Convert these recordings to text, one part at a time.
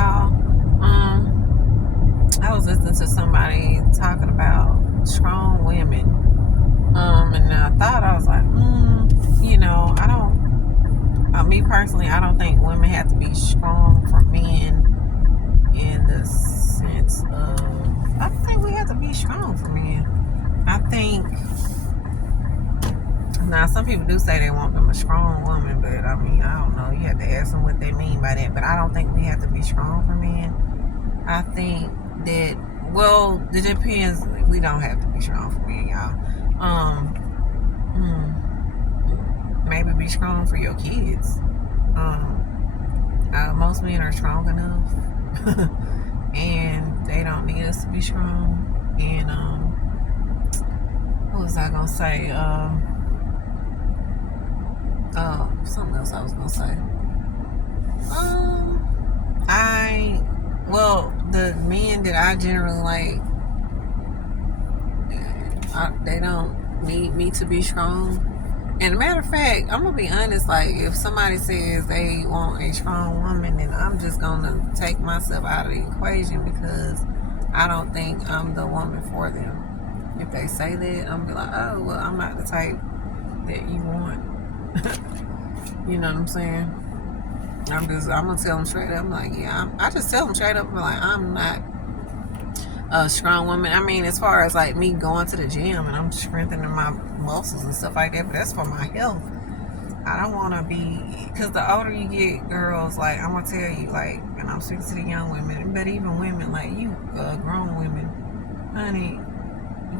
y'all. I was listening to somebody talking about strong women. And I thought I was like, I don't. Me personally, I don't think women have to be strong for men in the sense of. I don't think we have to be strong for men. I think now some people do say they want them a strong woman, but I mean I don't know. You have to ask them what they mean by that. But I don't think we have to be strong for men. I think that it depends. We don't have to be strong for men, y'all. Maybe be strong for your kids. Most men are strong enough, and they don't need us to be strong. And what was I gonna say? Something else I was gonna say. The men that I generally like, they don't need me to be strong. And a matter of fact, I'm gonna be honest. Like, if somebody says they want a strong woman, then I'm just gonna take myself out of the equation because I don't think I'm the woman for them. If they say that, I'm gonna be like, oh well, I'm not the type that you want. You know what I'm saying? I'm gonna tell them straight up. I'm like, yeah, I just tell them straight up. I'm like, I'm not a strong woman. I mean, as far as like me going to the gym and I'm strengthening my muscles and stuff like that, but that's for my health. I don't want to be, because the older you get, girls, like, I'm gonna tell you, like, and I'm speaking to the young women, but even women, like you, grown women, honey,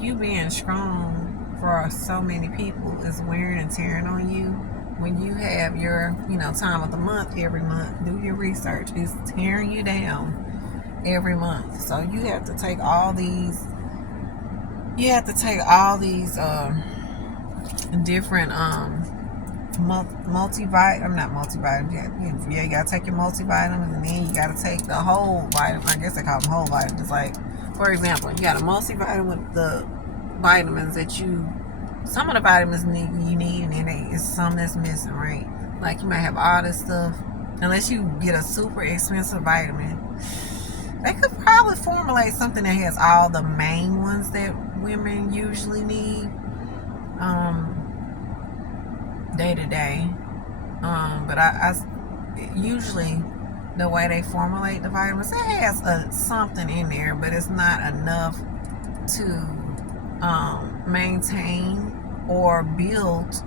you being strong for so many people is wearing and tearing on you. When you have your, time of the month every month, do your research. It's tearing you down every month. So you have to take all these. You have to take all these different multivitamin. I'm not multivitamin. Yeah, you gotta take your multivitamins, and then you gotta take the whole vitamin. I guess they call them whole vitamins. Like, for example, you got a multivitamin with the vitamins that some of the vitamins you need, and then it's some that's missing, right? Like, you might have all this stuff. Unless you get a super expensive vitamin, they could probably formulate something that has all the main ones that women usually need day to day. But I usually the way they formulate the vitamins, it has something in there, but it's not enough to maintain or build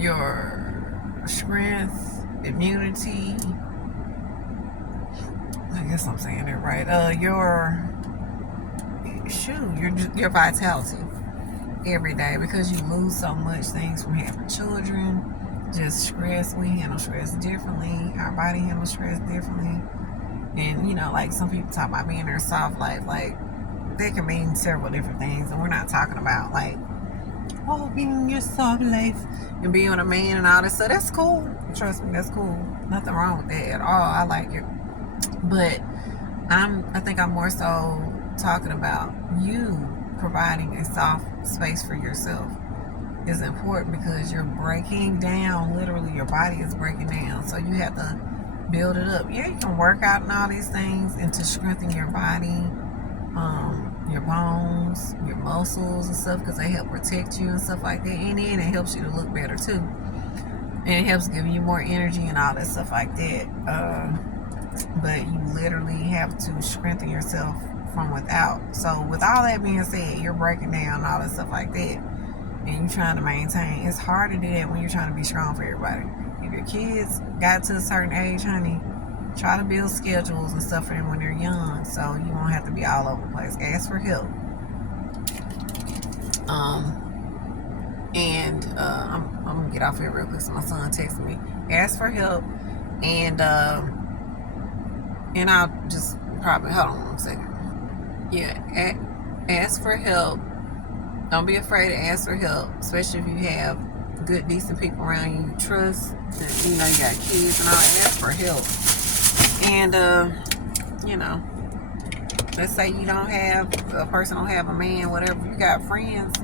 your strength, immunity. I guess I'm saying it right. Your vitality every day, because you lose so much things from having children. Just stress. We handle stress differently. Our body handles stress differently. And like some people talk about being their soft life, like they can mean several different things, and we're not talking about like, oh, being your soft life and being a man and all this. So that's cool. Trust me, that's cool. Nothing wrong with that at all. I like it. But I think I'm more so talking about you providing a soft space for yourself is important, because you're breaking down. Literally, your body is breaking down. So you have to build it up. Yeah, you can work out and all these things and to strengthen your body, your bones, your muscles and stuff, because they help protect you and stuff like that. And then it helps you to look better too. And it helps give you more energy and all that stuff like that. But you literally have to strengthen yourself from without. So with all that being said, you're breaking down all that stuff like that, and you're trying to maintain. It's hard to do that when you're trying to be strong for everybody. If your kids got to a certain age, honey, try to build schedules and stuff for them when they're young, so you won't have to be all over the place. Ask for help. I'm gonna get off here real quick. So my son texted me. Ask for help, and I'll just probably hold on 1 second. Yeah, ask for help. Don't be afraid to ask for help, especially if you have good, decent people around you trust. That, you got kids and all. Ask for help. And let's say you don't have a person, don't have a man, whatever. You got friends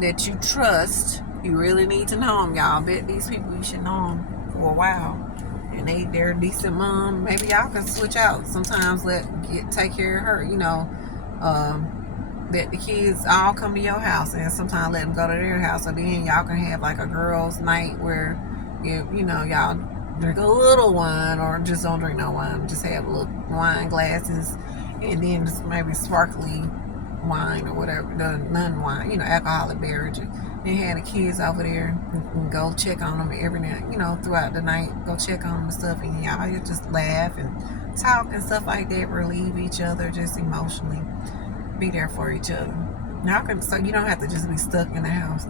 that you trust. You really need to know them, y'all. Bet these people you should know them for a while. and they're a decent mom, maybe y'all can switch out. Sometimes take care of her, let the kids all come to your house, and sometimes let them go to their house. So then y'all can have like a girls' night where y'all drink a little wine, or just don't drink no wine. Just have little wine glasses, and then just maybe sparkly wine or whatever, the non-wine, alcoholic beverage. And have the kids over there and go check on them every night, throughout the night. Go check on them and stuff, and y'all just laugh and talk and stuff like that. Relieve each other, just emotionally. Be there for each other. Y'all can, so you don't have to just be stuck in the house.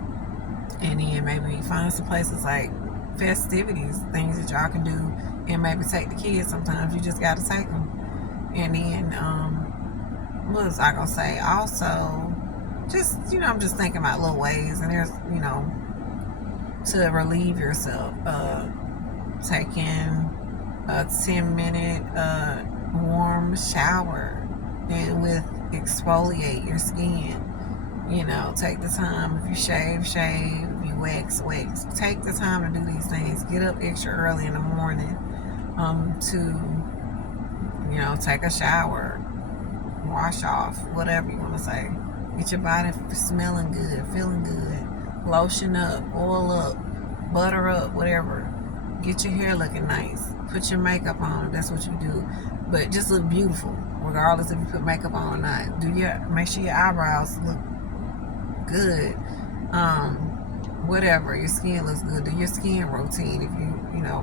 And then maybe find some places like festivities, things that y'all can do, and maybe take the kids. Sometimes you just got to take them. And then what was I gonna say? Also, just I'm just thinking about little ways, and there's to relieve yourself. Taking a 10-minute warm shower, and with exfoliate your skin. Take the time. If you shave, if you wax. Take the time to do these things. Get up extra early in the morning to take a shower, wash off, whatever you want to say. Get your body smelling good, feeling good. Lotion up, oil up, butter up, whatever. Get your hair looking nice. Put your makeup on if that's what you do. But just look beautiful, regardless if you put makeup on or not. Make sure your eyebrows look good. Whatever, your skin looks good. Do your skin routine if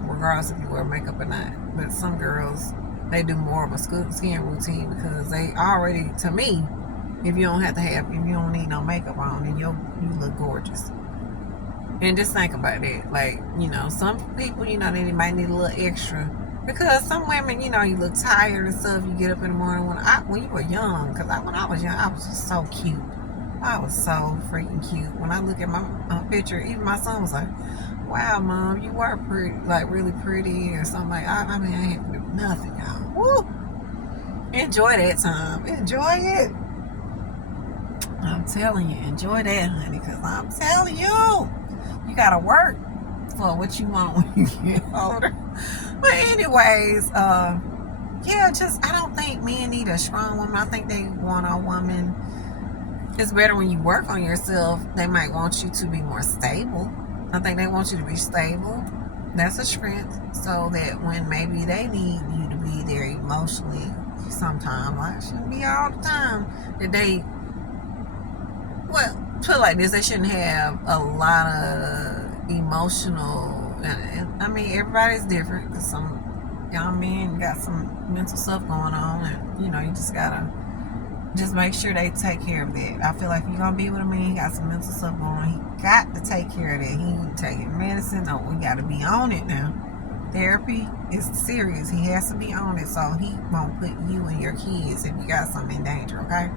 regardless if you wear makeup or not. But some girls, they do more of a skin routine because they already, to me, if you don't need no makeup on, then you look gorgeous. And just think about that. Like, some people, they might need a little extra. Because some women, you look tired and stuff. You get up in the morning. When you were young, because when I was young, I was just so cute. I was so freaking cute. When I look at my picture, even my son was like, wow, Mom, you were pretty, like really pretty or something like that. I ain't had to do nothing, y'all. Woo! Enjoy that time. Enjoy it. I'm telling you, enjoy that, honey, because I'm telling you, you got to work for what you want when you get older. But anyways, I don't think men need a strong woman. I think they want a woman. It's better when you work on yourself. They might want you to be more stable. I think they want you to be stable. That's a strength, so that when maybe they need you to be there emotionally sometimes, like, shouldn't be all the time, that they, put it like this, they shouldn't have a lot of emotional, I mean, everybody's different, because some young men got some mental stuff going on, and you just gotta just make sure they take care of that. I feel like if you're gonna be with a man, he got some mental stuff going on, he got to take care of that. He ain't taking medicine. No, we gotta be on it now. Therapy is serious. He has to be on it, so he won't put you and your kids, if you got something, in danger, okay?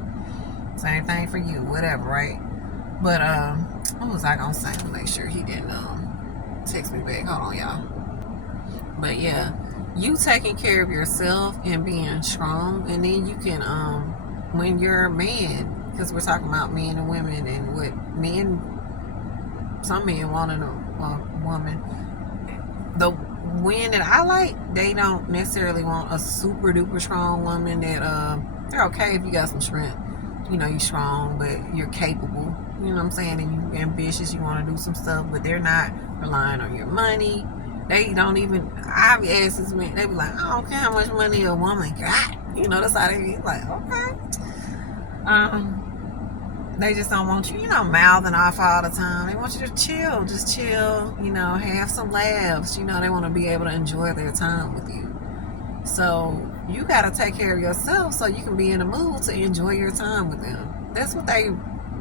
Same thing for you, whatever, right? But what was I gonna say to make sure he didn't text me back? Hold on, y'all. But yeah, you taking care of yourself and being strong, and then you can when you're a man, because we're talking about men and women, and what some men want in a woman. The women that I like, they don't necessarily want a super duper strong woman. That they're okay if you got some strength, you're strong, but you're capable, you know what I'm saying, and you're ambitious, you want to do some stuff, but they're not relying on your money. They don't even, I've asked this man, they be like, I don't care how much money a woman got, that's how they be like, okay. They just don't want you, mouthing off all the time. They want you to chill, just chill, have some laughs. They want to be able to enjoy their time with you. So you got to take care of yourself so you can be in the mood to enjoy your time with them. That's what they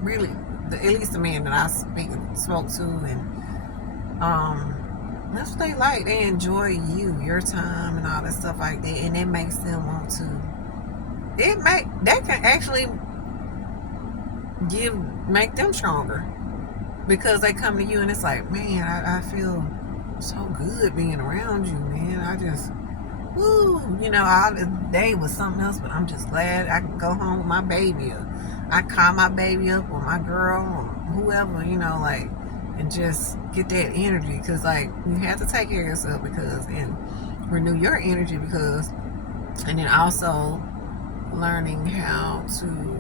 really, at least the men that I spoke to, and that's what they like. They enjoy your time and all that stuff like that, and it makes them want to. That can actually make them stronger, because they come to you and it's like, man, I feel so good being around you, man. I just, all the day was something else, but I'm just glad I can go home with my baby, or I call my baby up, or my girl, or whoever, and just get that energy, because you have to take care of yourself, because renew your energy, because, and then also learning how to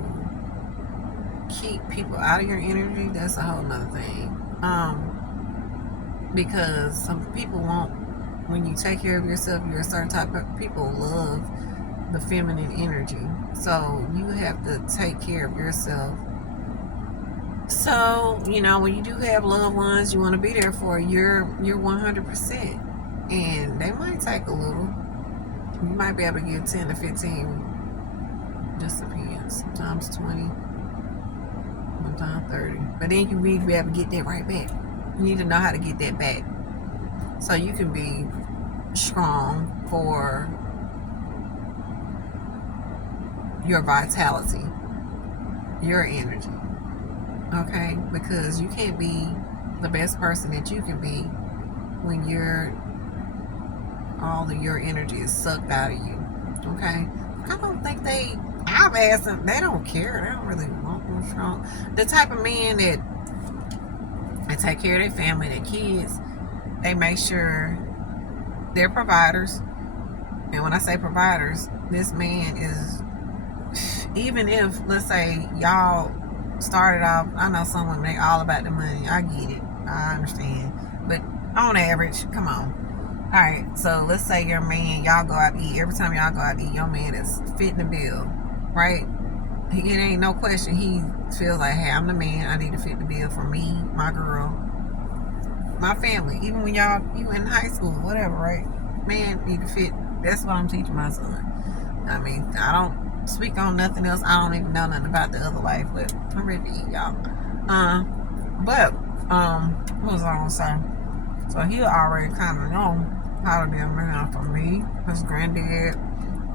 keep people out of your energy, that's a whole nother thing. Because some people won't, when you take care of yourself, you're a certain type of people love the feminine energy. So you have to take care of yourself. So, when you do have loved ones you want to be there for, you're 100%. And they might take a little. You might be able to give 10 to 15. Just depends. Sometimes 20. Sometimes 30. But then you need to be able to get that right back. You need to know how to get that back. So you can be strong for your vitality, your energy. Okay? Because you can't be the best person that you can be when all of your energy is sucked out of you. Okay? I don't think I've asked them, they don't care. They don't really want them strong. The type of men that they take care of their family, their kids, they make sure they're providers. And when I say providers, this man is, even if, let's say, y'all started off, I know some women, they all about the money. I get it. I understand. But on average, come on. All right, so let's say your man, y'all go out to eat. Every time y'all go out to eat, your man is fitting the bill, right? It ain't no question. He feels like, hey, I'm the man. I need to fit the bill for me, my girl, my family. Even when you in high school, whatever, right? Man need to fit. That's what I'm teaching my son. I mean, I don't speak on nothing else. I don't even know nothing about the other life, but I'm ready to eat, y'all. What was I gonna say? So he already kind of know how to be a man for me. His granddad,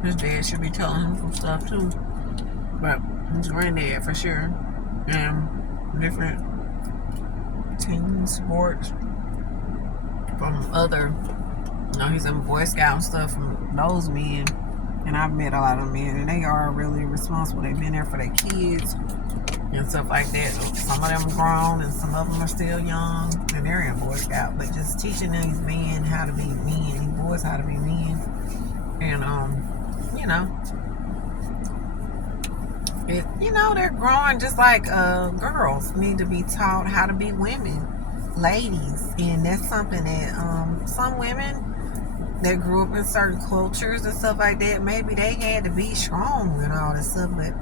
his dad should be telling him some stuff too. But his granddad for sure. And different team sports from other, he's in Boy Scout and stuff from those men. And I've met a lot of men, and they are really responsible. They've been there for their kids and stuff like that. So some of them are grown, and some of them are still young, and they're in Boy Scout. But just teaching these men how to be men, these boys how to be men, and they're growing just like girls need to be taught how to be women, ladies, and that's something that some women that grew up in certain cultures and stuff like that, maybe they had to be strong and all this stuff, but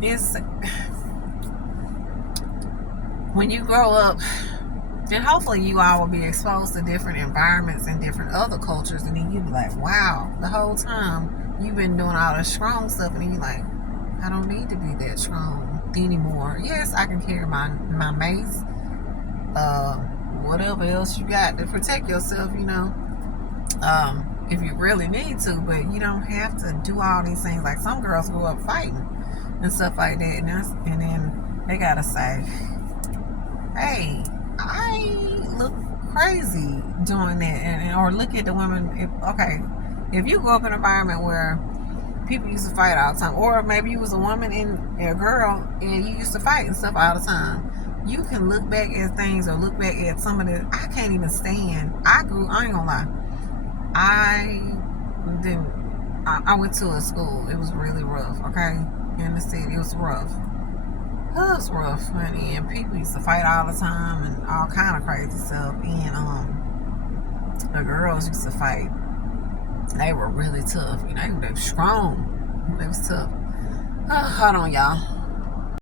it's when you grow up, and hopefully you all will be exposed to different environments and different other cultures, and then you be like, wow, the whole time you've been doing all this strong stuff, and then you're like, I don't need to be that strong anymore. Yes, I can carry my mace, whatever else you got to protect yourself, if you really need to, but you don't have to do all these things. Like some girls grow up fighting and stuff like that, and then they gotta say, hey, I look crazy doing that, or look at the women. If you grow up in an environment where people used to fight all the time, or maybe you was a woman and a girl and you used to fight and stuff all the time, you can look back at things, or look back at some of the, I can't even stand. I ain't gonna lie, I went to a school. It was really rough, okay? In the city, it was rough. It was rough, honey. And people used to fight all the time and all kind of crazy stuff. And the girls used to fight. They were really tough. They were strong. They was tough. Hold on, y'all.